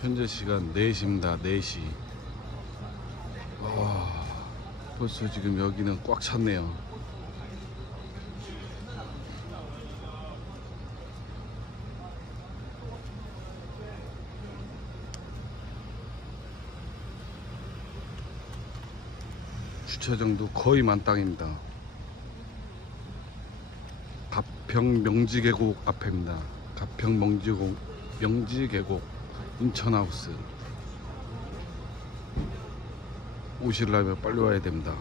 현재 시간 4시입니다. 4시. 와, 벌써 지금 여기는 꽉 찼네요. 주차장도 거의 만땅입니다. 가평 명지계곡 앞에입니다. 가평 명지계곡 인천하우스. 오시려면 빨리 와야 됩니다.